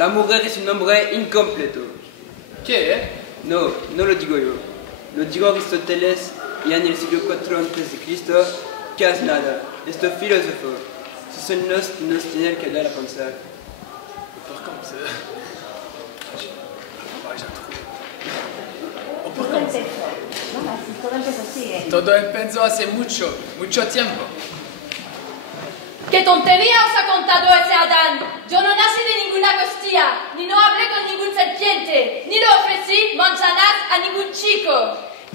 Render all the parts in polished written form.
La mujer es un hombre incompleto. ¿Qué? No, no lo digo yo. Lo digo Aristóteles ya en el siglo IV a.C., que es nada. Estos filósofos, si son nos tienen que dar a pensar. Por cómo se... ¿Por cómo se... Todo empezó así, Todo empezó hace mucho tiempo. ¡Qué tontería os ha contado ese Adán! Yo no nací de ninguna costilla, ni no hablé con ningún serpiente, ni le ofrecí manzanas a ningún chico.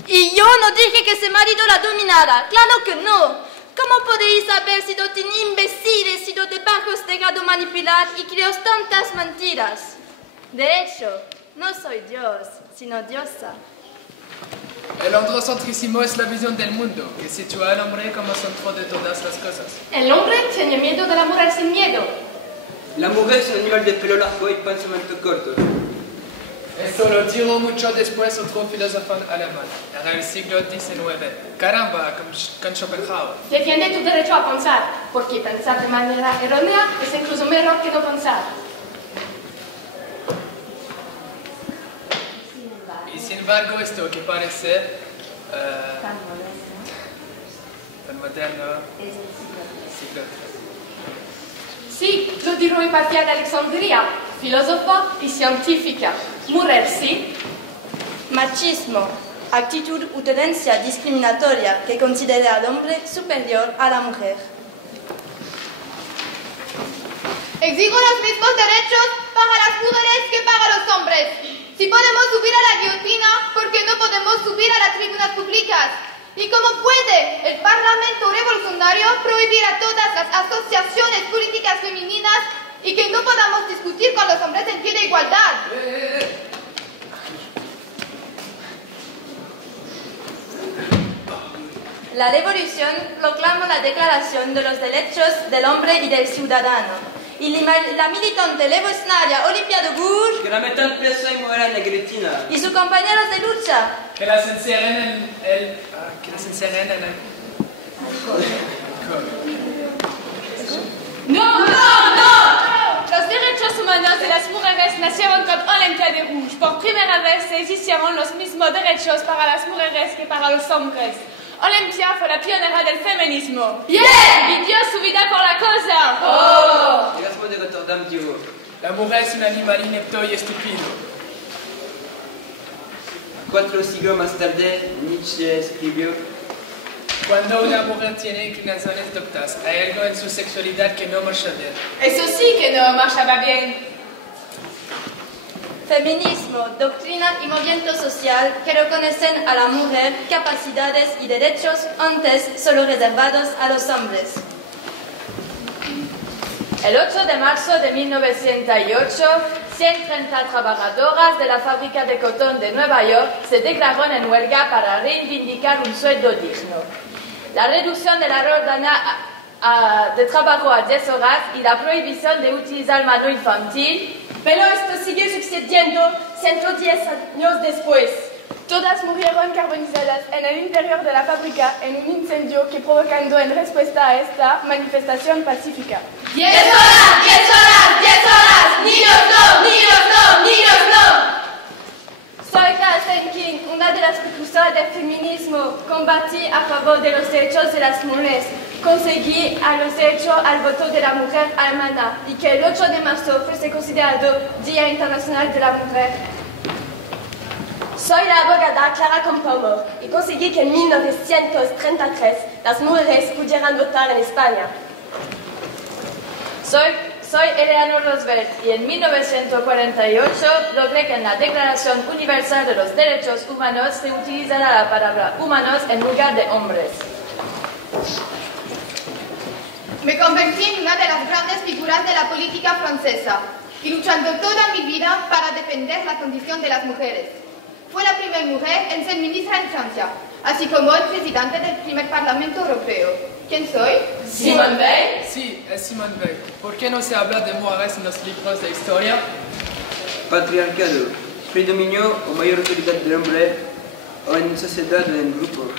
Y yo no dije que ese marido la dominara, claro que no. ¿Cómo podéis haber sido tan imbéciles, sido de bajos dejado manipular y creos tantas mentiras? De hecho, no soy Dios, sino diosa. El androcentrismo es la visión del mundo, que sitúa al hombre como centro de todas las cosas. El hombre tiene miedo de la mujer sin miedo. La mujer es un animal de pelo largo y pensamiento corto. Esto lo dijo mucho después otro filósofo alemán, en el siglo XIX. Caramba, con Schopenhauer. Defiende tu derecho a pensar, porque pensar de manera errónea es incluso mejor que no pensar. Y sin embargo, esto que parece tan moderno, siglo III. Sí, lo dijo Hipatia de Alejandría, filósofa y científica. Mujer, sí. Machismo, actitud o tendencia discriminatoria que considera al hombre superior a la mujer. Exijo los mismos derechos para las mujeres que para los hombres. Si podemos subir a la guillotina, ¿por qué no podemos subir a las tribunas públicas? ¿Y cómo puede el Parlamento revolucionario prohibir a todas las asociaciones políticas femeninas y que no podamos discutir con los hombres en pie de igualdad? La revolución proclama la Declaración de los Derechos del Hombre y del Ciudadano. Y la militante revolucionaria Olympia de Gouges, Que la metan presa y muera en la guillotina. y sus compañeros de lucha, Que las encierren en el... ¡No, no, no! Los derechos humanos de las mujeres nacieron con Olympia de Gouges. Por primera vez se hicieron los mismos derechos para las mujeres que para los hombres. Olympia fue la pionera del feminismo. ¡Bien! Y dio su vida por la causa. ¡Oh! Erasmo de Rotterdam dijo: La mujer es un animal inepto y estúpido. 4 siglos más tarde, Nietzsche escribió: Cuando una mujer tiene inclinaciones doctas, hay algo en su sexualidad que no marcha bien. Eso sí que no marchaba bien. feminismo, doctrina y movimiento social que reconocen a la mujer capacidades y derechos antes solo reservados a los hombres. El 8 de marzo de 1908, 130 trabajadoras de la fábrica de cotón de Nueva York se declararon en huelga para reivindicar un sueldo digno. La reducción de la jornada de trabajo a 10 horas y la prohibición de utilizar mano infantil. Pero esto sigue sucediendo 110 años después. Todas murieron carbonizadas en el interior de la fábrica en un incendio que provocando en respuesta a esta manifestación pacífica. 10 horas, 10 horas, 10 horas, niños no, niños no, niños no. Soy Catherine King, una de las precursoras del feminismo. Combatí a favor de los derechos de las mujeres. Conseguí a los derechos al voto de la mujer alemana y que el 8 de marzo fuese considerado Día Internacional de la Mujer. Soy la abogada Clara Campoamor y conseguí que en 1933 las mujeres pudieran votar en España. Soy Eleanor Roosevelt y en 1948 logré que en la Declaración Universal de los Derechos Humanos se utilizara la palabra humanos en lugar de hombres. Me convertí en una de las grandes figuras de la política francesa y luchando toda mi vida para defender la condición de las mujeres. Fue la primera mujer en ser ministra en Francia, así como el presidente del primer Parlamento Europeo. ¿Quién soy? Simone Weil. Sí, es Simone Weil. ¿Por qué no se habla de mujeres en los libros de historia? Patriarcado, predominio o mayor autoridad del hombre o en sociedad o en grupo.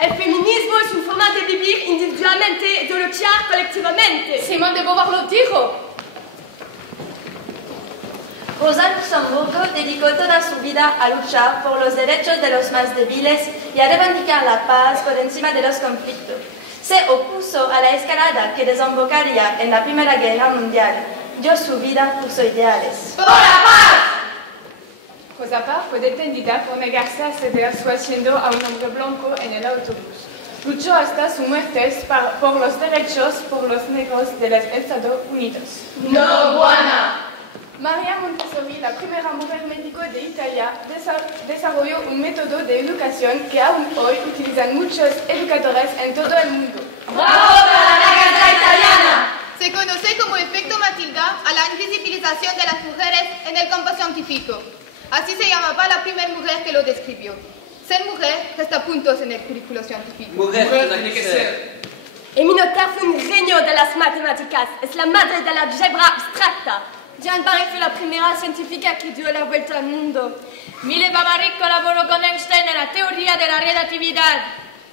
El feminismo es un forma de vivir individualmente y de luchar colectivamente. Simone de Beauvoir lo dijo. Rosa Luxemburgo dedicó toda su vida a luchar por los derechos de los más débiles y a reivindicar la paz por encima de los conflictos. Se opuso a la escalada que desembocaría en la Primera Guerra Mundial. Dio su vida por sus ideales. ¡Por la paz! Rosa Parks fue detenida por negarse a ceder su asiento a un hombre blanco en el autobús. Luchó hasta su muerte por los derechos por los negros de los Estados Unidos. ¡No, Juana! María Montessori, la primera mujer médico de Italia, desarrolló un método de educación que aún hoy utilizan muchos educadores en todo el mundo. ¡Bravo para la casa italiana! Se conoce como efecto Matilda a la invisibilización de las mujeres en el campo científico. Así se llamaba la primera mujer que lo describió. Ser mujer resta puntos en el currículo científico. Mujer tiene que ser. Minotaure fue un genio de las matemáticas. Es la madre de la álgebra abstracta. Jeanne Barré fue la primera científica que dio la vuelta al mundo. Mille Bavary colaboró con Einstein en la teoría de la relatividad.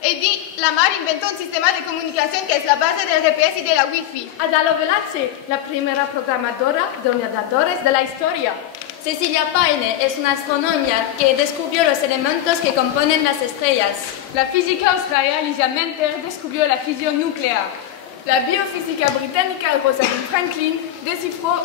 Edith Lamar inventó un sistema de comunicación que es la base del GPS y de la Wi-Fi. Ada Lovelace, la primera programadora de ordenadores de la historia. Cecilia Paine es una astrónoma que descubrió los elementos que componen las estrellas. La física australiana Lisa Menter descubrió la fisión nuclear. La biofísica británica Rosalind Franklin descifró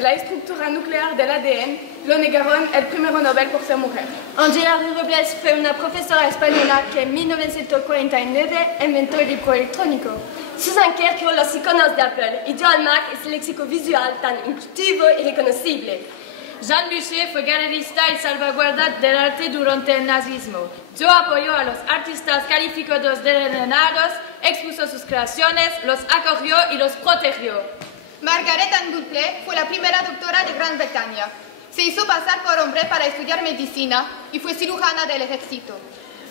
la estructura nuclear del ADN. Lo negaron el primer Nobel por ser mujer. Angela Robles fue una profesora española que en 1949 inventó el libro electrónico. Susan Kerr creó los iconos de Apple y Joan Mark es el léxico visual tan intuitivo y reconocible. Jean Boucher fue galerista y salvaguarda del arte durante el nazismo. Dio apoyo a los artistas calificados de renegados, expuso sus creaciones, los acogió y los protegió. Margaret Ann Dudley fue la primera doctora de Gran Bretaña. Se hizo pasar por hombre para estudiar medicina y fue cirujana del ejército.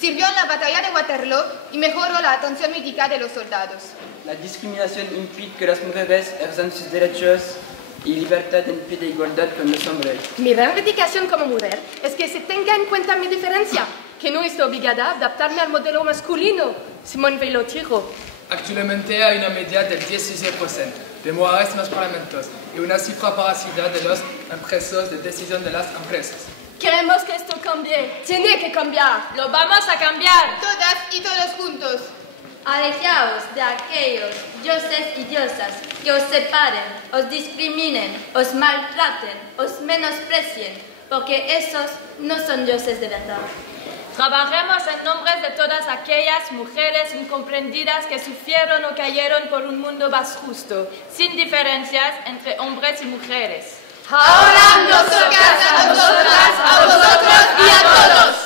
Sirvió en la batalla de Waterloo y mejoró la atención médica de los soldados. La discriminación impide que las mujeres ejerzan sus derechos y libertad en pie de igualdad con los hombres. Mi reivindicación como mujer es que se tenga en cuenta mi diferencia, que no estoy obligada a adaptarme al modelo masculino. Simone Veil lo dijo. Actualmente hay una media del 16% de mujeres en los parlamentos y una cifra parecida de los procesos de decisión de las empresas. Queremos que esto cambie. Tiene que cambiar. ¡Lo vamos a cambiar! Todas y todos juntos. Alejaos de aquellos dioses y diosas que os separen, os discriminen, os maltraten, os menosprecien, porque esos no son dioses de verdad. Trabajemos en nombre de todas aquellas mujeres incomprendidas que sufrieron o cayeron por un mundo más justo, sin diferencias entre hombres y mujeres. Ahora nos toca a nosotras, a vosotros y a todos.